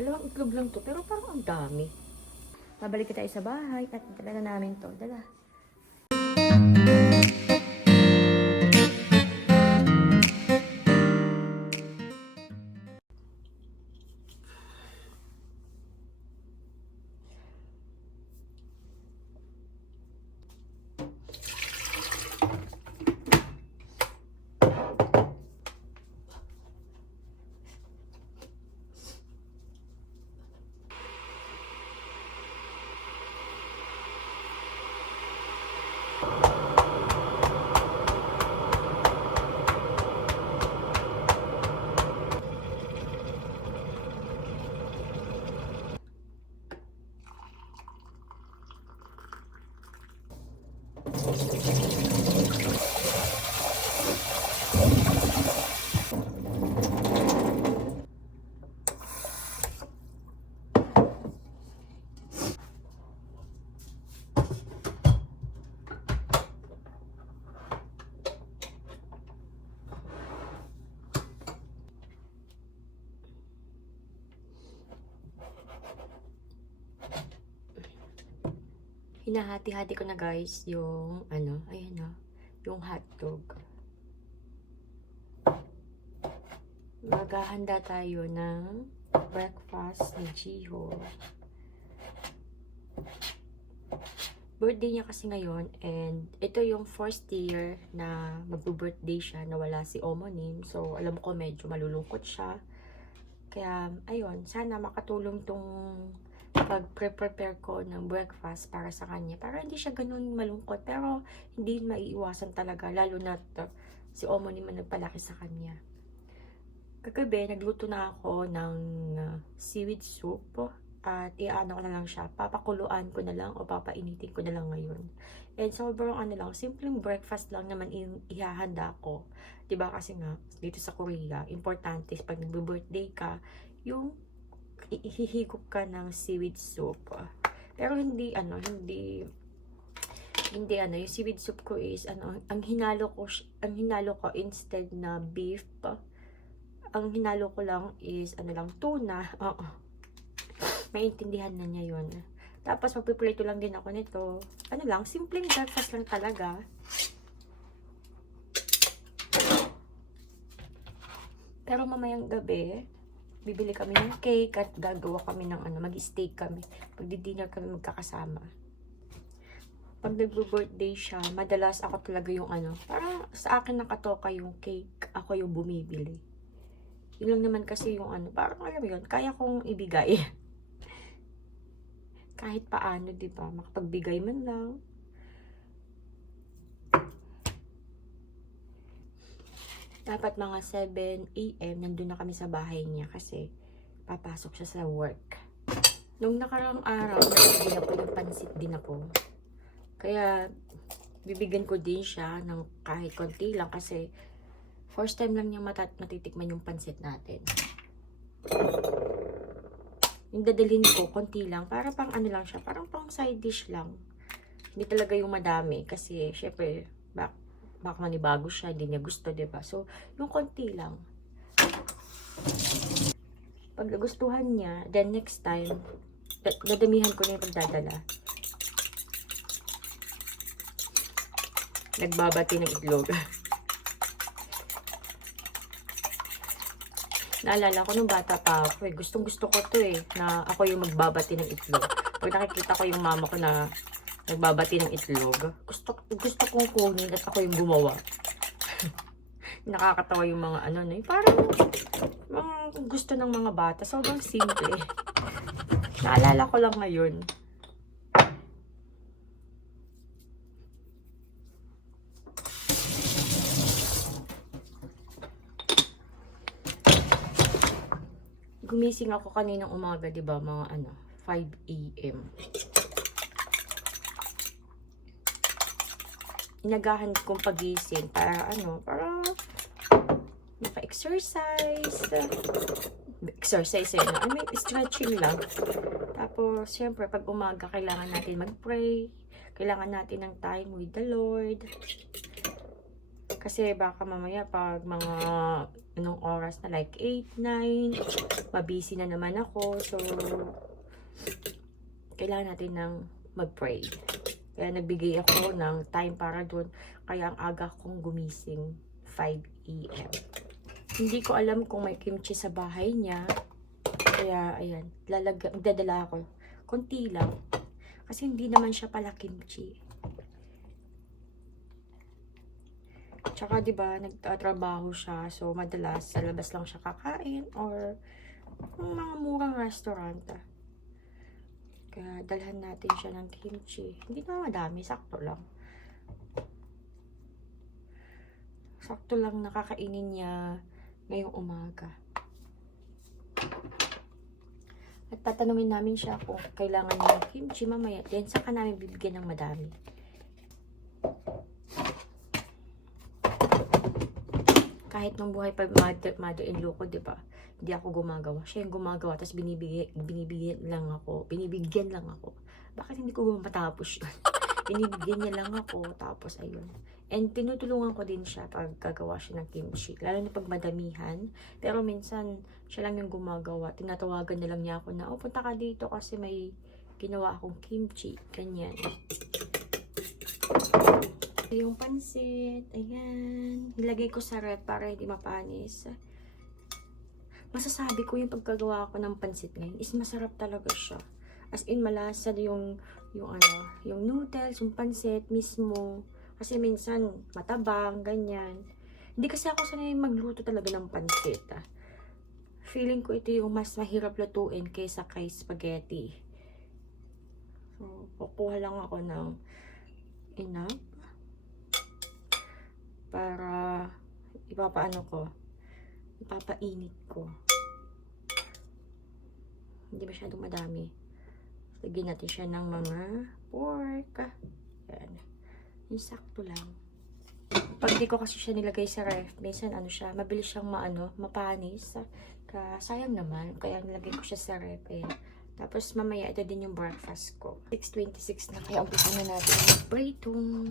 Dalawang itlog lang to, pero parang ang dami. Babalik tayo sa bahay at dala na namin to. Dala. Hinahati-hati ko na guys yung ayan o, yung hotdog. Maghahanda tayo ng breakfast ni Jiho. Birthday niya kasi ngayon, and ito yung first year na magbo-birthday siya na wala si Omonim. So alam ko medyo malulungkot siya. Kaya ayun, sana makatulong tong pag-prepare ko ng breakfast para sa kanya. Para hindi siya ganun malungkot. Pero hindi maiiwasan talaga. Lalo na si Omo naman nagpalaki sa kanya. Kagabi, nagluto na ako ng seaweed soup. At iaano ko na lang siya. Papakuluan ko na lang o papainitin ko na lang ngayon. And sobrang simpleng breakfast lang naman ihahanda ko. Diba kasi nga, dito sa Korea, importante pag nagbe-birthday ka, yung ihihigop ka ng seaweed soup. Pero hindi yung seaweed soup ko is ang hinalo ko instead na beef, ang hinalo ko lang is tuna. Oo. Maintindihan na niya 'yon. Tapos magpiprito lang din ako nito. Simpleng breakfast lang talaga. Pero mamayang gabi, bibili kami ng cake at gagawa kami ng mag-steak kami. Magdi-dinner kami magkakasama. Pag nagbo-birthday siya, madalas ako talaga yung parang sa akin nakatoka yung cake, ako yung bumibili. Yun lang naman kasi yung parang alam mo yun, kaya kong ibigay. Kahit paano, di ba? Makapagbigay man lang. Dapat mga 7 AM, nandun na kami sa bahay niya kasi papasok siya sa work. Nung nakarang araw, nabigyan ako ng pansit din ako. Kaya, bibigyan ko din siya ng kahit konti lang kasi first time lang niya matitikman yung pansit natin. Yung dadalhin ko, konti lang. Para pang lang siya, parang pang side dish lang. Hindi talaga yung madami kasi, syempre, baka manibago siya, hindi niya gusto, diba? So, yung konti lang. Pag nagustuhan niya, then next time, dadamihan ko na yung pagdadala. Nagbabati ng itlog. Naalala ko nung bata pa ako gustong gusto ko to na ako yung magbabati ng itlog. Pag nakikita ko yung mama ko na nagbabati ng itlog, gusto kong kunin at ako yung gumawa. Nakakatawa yung mga parang mga gusto ng mga bata. Sobrang simple. Naalala ko lang ngayon. Gumising ako kaninang umaga, 'di ba? Mga 5 AM. Inagahan kong pagising para para maka-exercise. Exercise stretching lang. Tapos, syempre, pag umaga, kailangan natin mag-pray. Kailangan natin ng time with the Lord. Kasi baka mamaya pag mga anong oras na like 8, 9, mabisi na naman ako. So, kailangan natin ng mag-pray. Kaya nagbigay ako ng time para dun. Kaya ang aga kong gumising, 5 AM. Hindi ko alam kung may kimchi sa bahay niya. Kaya, ayan, magdadala ako. Konti lang. Kasi hindi naman siya pala kimchi. Tsaka, diba, nagtatrabaho siya. So, madalas, sa labas lang siya kakain. Or, mga murang restaurant. Kaya, dalhan natin siya ng kimchi. Hindi naman madami, sakto lang. Sakto lang nakakainin niya ngayong umaga. At tatanungin namin siya kung kailangan niya ng kimchi mamaya. Then, saka namin bibigyan ng madami. Kahit nung buhay pa mother-in-law ko, diba? Hindi ako gumagawa. Siya yung gumagawa. Tapos binibigyan lang ako. Bakit hindi ko matapos yun? Binibigyan niya lang ako. Tapos, ayun. And tinutulungan ko din siya pag gagawa siya ng kimchi. Lalo na pag madamihan. Pero minsan, siya lang yung gumagawa. Tinatawagan na lang niya ako na, oh, punta ka dito kasi may ginawa akong kimchi. Ganyan. Yung pansit. Ayan. Nilagay ko sa ref para hindi mapanis. Masasabi ko yung pagkagawa ko ng pansit ngayon is masarap talaga siya. As in, malasa yung noodles, yung pansit mismo. Kasi minsan, matabang, ganyan. Hindi kasi ako sanay magluto talaga ng pansit. Feeling ko ito yung mas mahirap lutuin kaysa kay spaghetti. So, kukuha lang ako ng enough para ipapainit ko. Hindi masyadong madami. Lagyan natin siya ng mga pork. Yan. Yung sakto lang. Pag di ko kasi siya nilagay sa ref, minsan mabilis siyang mapanis. Sayang naman. Kaya nilagay ko siya sa ref. Tapos mamaya ito din yung breakfast ko. 6:26 na, kaya umpisa na natin mag-pray itong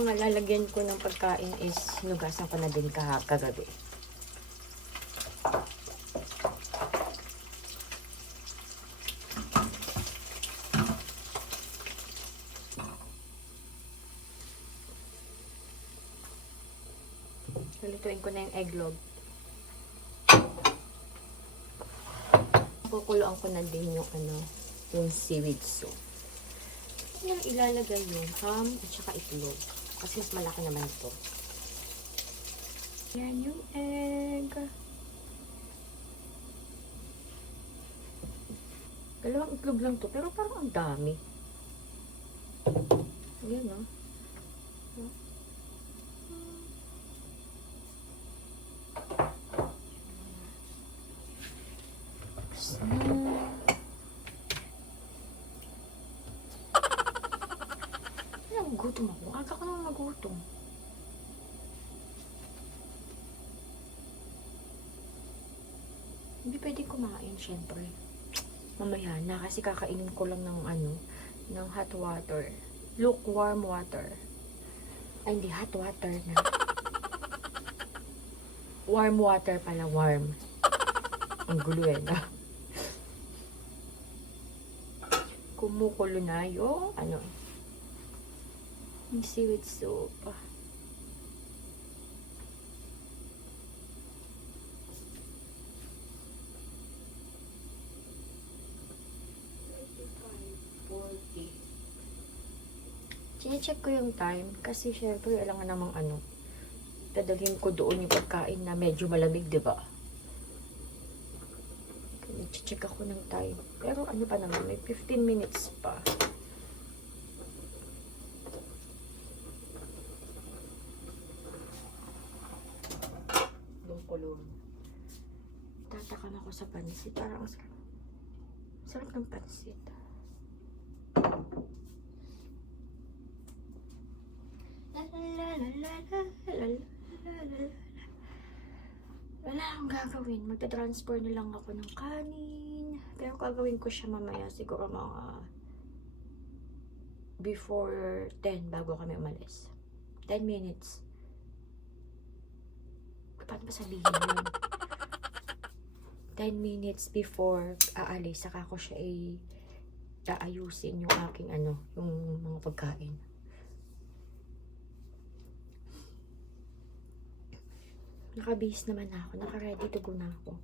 mga lalagyan ko ng pagkain is hinugasan ko na din kagabi. Lulutuin ko na yung egglog. Kukuluan ko na din yung seaweed soup. Yan, ilalagay yung ham at saka itlog. Kasi mas malaki naman ito. Yan yung egg. Dalawang itlog lang to, pero parang ang dami. Yan, no? Gutom ako. Aga ko naman magutom. Hindi pwede kumain, syempre. Mamaya na, kasi kakainin ko lang ng ng hot water. Lukewarm water. Ay, hindi, hot water na. Warm water pala, warm. Ang gulo Kumukulo na yung, yung seaweed soup. Chine-check ko yung time kasi syempre alam nga namang dadalhin ko doon yung pagkain na medyo malamig, di ba? Nag-check ako ng time. Pero ano pa naman, may 15 minutes pa. Yung kulong. Tatakam ako sa pansit. Parang sarap. Sarap ng pansit. Wala akong gagawin. Magta-transfer na lang ako ng kanin. Pero gagawin ko siya mamaya. Siguro mga before 10 bago kami umalis. 10 minutes. Paano ba sabihin yun? 10 minutes before aalis. Saka ko siya aayusin yung aking yung mga pagkain. Nakabihis naman ako. Naka-ready to go na ako.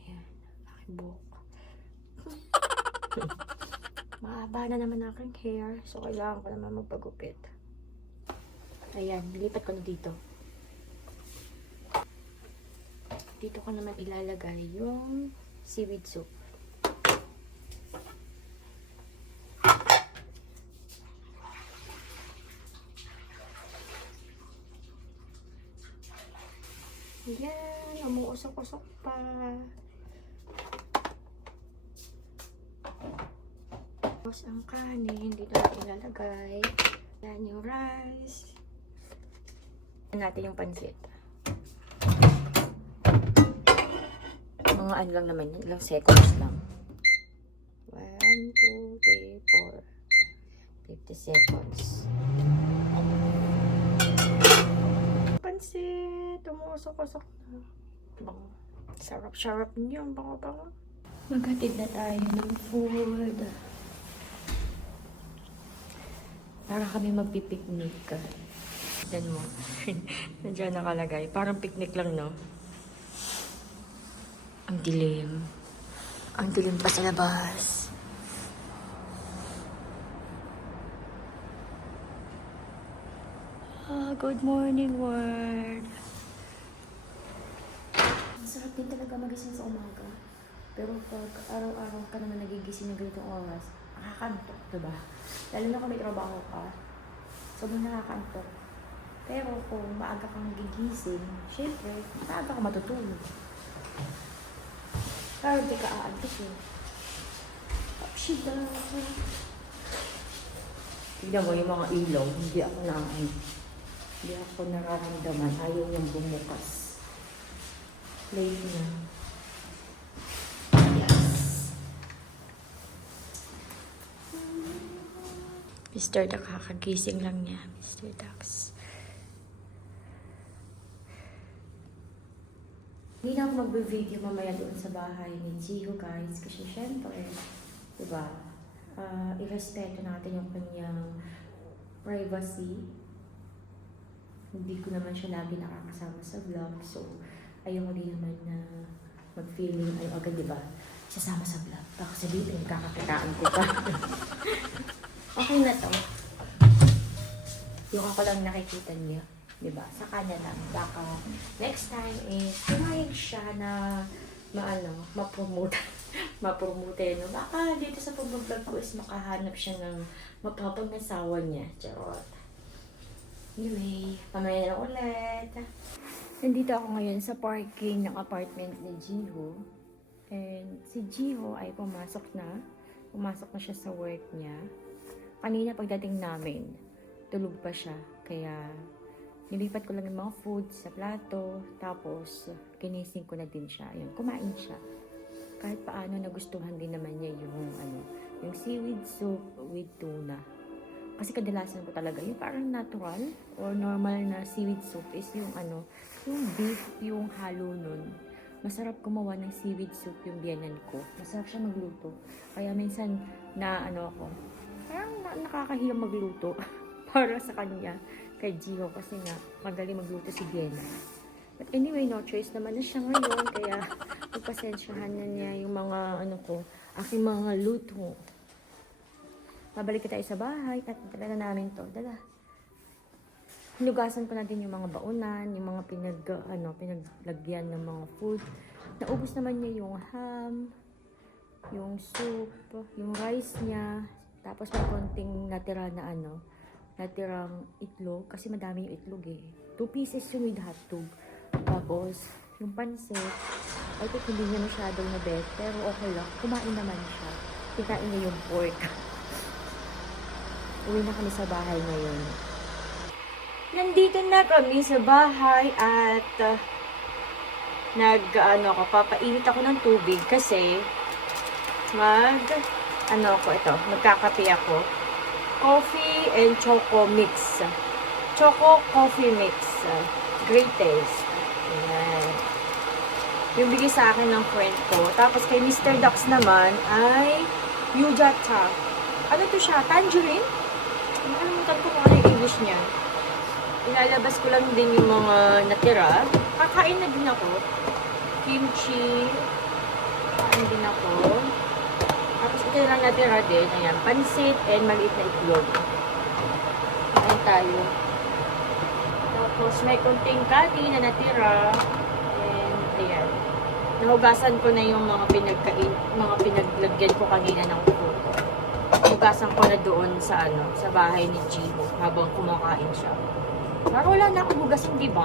Ayan. Aking buhok. Mahaba na naman aking hair. So, kailangan ko naman magpagupit. Ayan. Lipat ko na dito. Dito ko naman ilalagay yung seaweed soup. Ayan, umuusok-usok pa. Tapos ang kanin, dito natin ilalagay. Ayan yung rice. Ayan natin yung pansit. Mga ano lang naman yan, ilang seconds lang. 1, 2, 3, 4. 50 seconds. Pansit, umusok-usok na. Bango. Sarap-sarap niyo, bango-bango. Maghatid na tayo ng food. Para kami magpipiknik. Yan mo. Nandiyan nakalagay. Parang picnic lang, no? Ang dilim. Ang dilim pa sa labas. Good morning, world. Ang sarap din talaga magising sa umaga. Pero pag araw-araw ka naman nagigising ng ganitong oras, nakakantok, diba? Lalo na kung may trabaho ka, sobrang nakakantok. Pero kung maaga kang gigising, syempre, maaga ka matutulog. Pero hindi ka aantok eh. Shida. Tignan mo yung mga ilaw, hindi ako nararamdaman. Ayaw niyang bumukas. Late na. Yes. Mr. Duck, kakagising lang niya. Mr. Ducks. Hindi na ako mag-video mamaya doon sa bahay ni Jiho, guys. Kasi syempre, diba, irespeto natin yung kanyang privacy. Hindi ko naman siya lagi nakakasama sa vlog. So, ayoko din naman na mag-feeling, agad, diba, sasama sa vlog. Baka sabihin, kakakitaan ko pa. Okay na to. Yung ako lang nakikita niya. Diba? Sa kanya lang. Baka next time is pumayag siya na ma-promote. Ma-promote, no? Baka dito sa pag-vlog ko is makahanap siya ng mapapagnasawa niya. Charot. Anyway, pamaya na ulit. Nandito ako ngayon sa parking ng apartment ni Jiho. And si Jiho ay pumasok na. Pumasok na siya sa work niya. Kanina pagdating namin, tulog pa siya. Kaya nilipat ko lang yung mga food sa plato. Tapos kinising ko na din siya. Ayun, kumain siya. Kahit paano nagustuhan din naman niya yung seaweed soup with tuna. Kasi kadalasan ko talaga yung parang natural or normal na seaweed soup is yung yung beef, yung halo nun. Masarap gumawa ng seaweed soup yung biyanan ko. Masarap siya magluto. Kaya minsan ako, parang nakakahiyang magluto para sa kanya, kay Jiho, kasi nga magaling magluto si Biena. But anyway, no choice naman na siya ngayon, kaya pagpasensyahan na niya yung mga aking mga luto. Babalik tayo sa bahay at dala na namin to. Dala. Hinugasan ko na din yung mga baunan, yung mga pinaglagyan ng mga food. Naubos naman niya yung ham, yung soup, yung rice niya. Tapos may konting natira na natirang itlog. Kasi madami yung itlog eh. 2 pieces yung with hotdog. Tapos, yung pansit, I think hindi niya masyadong na-bet. Pero okay lang. Kumain naman siya. Kikain niya yung pork. Uwi na kami sa bahay ngayon. Nandito na kami sa bahay at papainit ako ng tubig kasi magkakape ako. Coffee and choco mix. Choco coffee mix. Great taste. Ayan. Yung bigay sa akin ng friend ko. Tapos kay Mr. Dax naman ay Yuja Cha. Ano to siya? Tangerine? Nakalimutan ko kung ano yung English niya. Ilalabas ko lang din yung mga natira. Kakain na din ako. Kimchi. Kakain din ako. Tapos ito lang natira din. Ayan, pansit and maliit na itlog. Kain tayo. Tapos may konting kanin na natira. And ayan. Nahugasan ko na yung mga pinaglagyan ko kanina ng food. Hugasan ko na doon sa bahay ni Jiho habang kumakain siya. Pero wala na akong hugasin, di ba?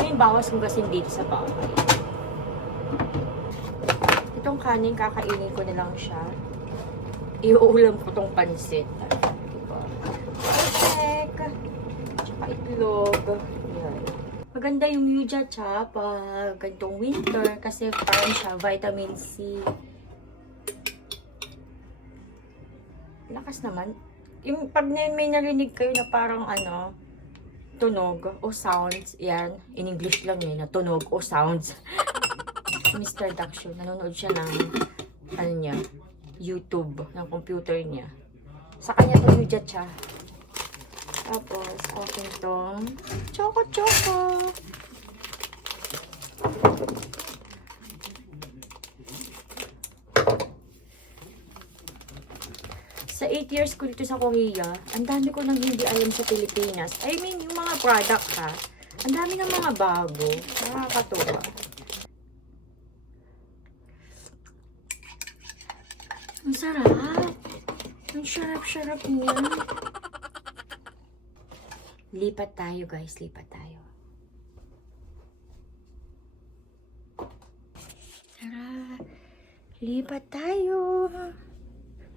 May bawas hugasin dito sa bahay. Itong kanin, kakainin ko na lang siya. Iuulam ko tong pansit. Diba? Check. Tsaka itlog. Yan. Maganda yung Yuja Cha pag ganitong winter kasi parang siya vitamin C. Lakas naman. Yung pag may narinig kayo na parang tunog o sounds, yan, in English lang yun, na tunog o sounds. Mr. Daksho, nanonood siya ng, YouTube, ng computer niya. Sa kanya to Yuja Cha. Tapos, akin tong choco. Sa 8 years ko dito sa Korea, ang dami ko nang hindi alam sa Pilipinas. I mean, yung mga product ha. Ang dami ng mga bago. Nakakatuwa. Ang sarap. Ang sarap-sarap niya. Lipat tayo guys, lipat tayo. Tara, lipat tayo.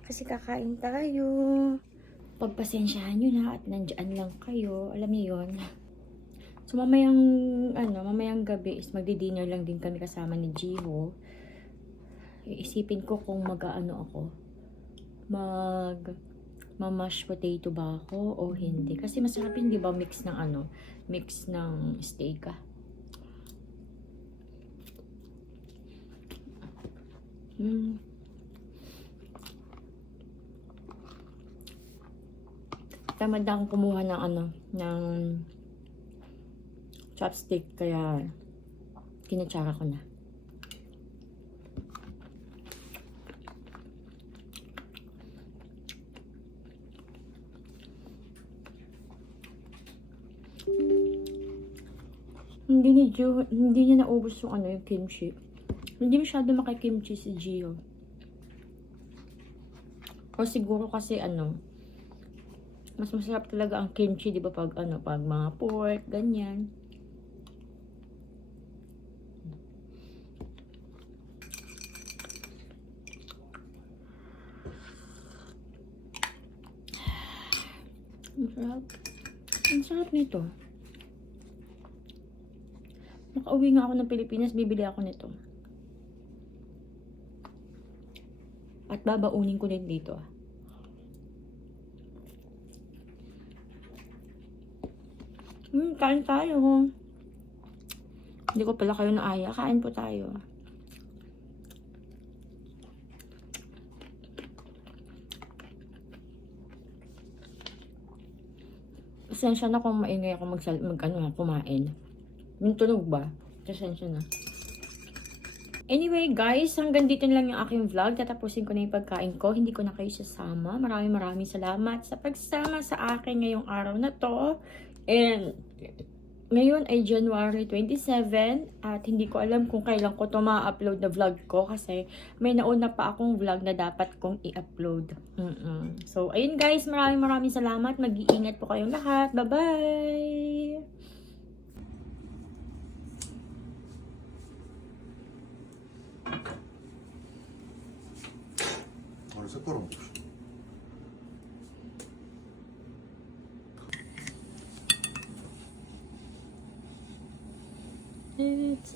Kasi kakain tayo. Pagpasensyahan nyo na at nandyan lang kayo. Alam niyo yun. So mamayang gabi is magdi-dinner lang din kami kasama ni Jiho. Iisipin ko kung ako. Mamashed potato ba ako o hindi? Kasi masarap yun, di ba? Mix ng steak ah. Tamad na akong kumuha ng chopstick, kaya kinatsara ko na. Hindi niya naubos yung kimchi. Hindi masyado makikimchi si Jiho. O siguro kasi mas masarap talaga ang kimchi, di ba, pag mga pork, ganyan. Ang sarap nito. Nakauwi nga ako ng Pilipinas, bibili ako nito. At babaunin ko din dito. Kain tayo. Hindi ko pala kayo naaya. Kain po tayo. Pasensya na kung maingay ako kumain. Yung tunog ba? Pasensya na. Anyway guys, hanggang dito lang yung aking vlog. Tatapusin ko na yung pagkain ko. Hindi ko na kayo sasama. Maraming salamat sa pagsama sa akin ngayong araw na to. And ngayon ay January 27 at hindi ko alam kung kailan ko to ma-upload na vlog ko kasi may nauna pa akong vlog na dapat kong i-upload. So, ayun guys, maraming salamat. Mag-iingat po kayong lahat. Bye-bye! 색깔은 없어. It's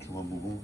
중간 부분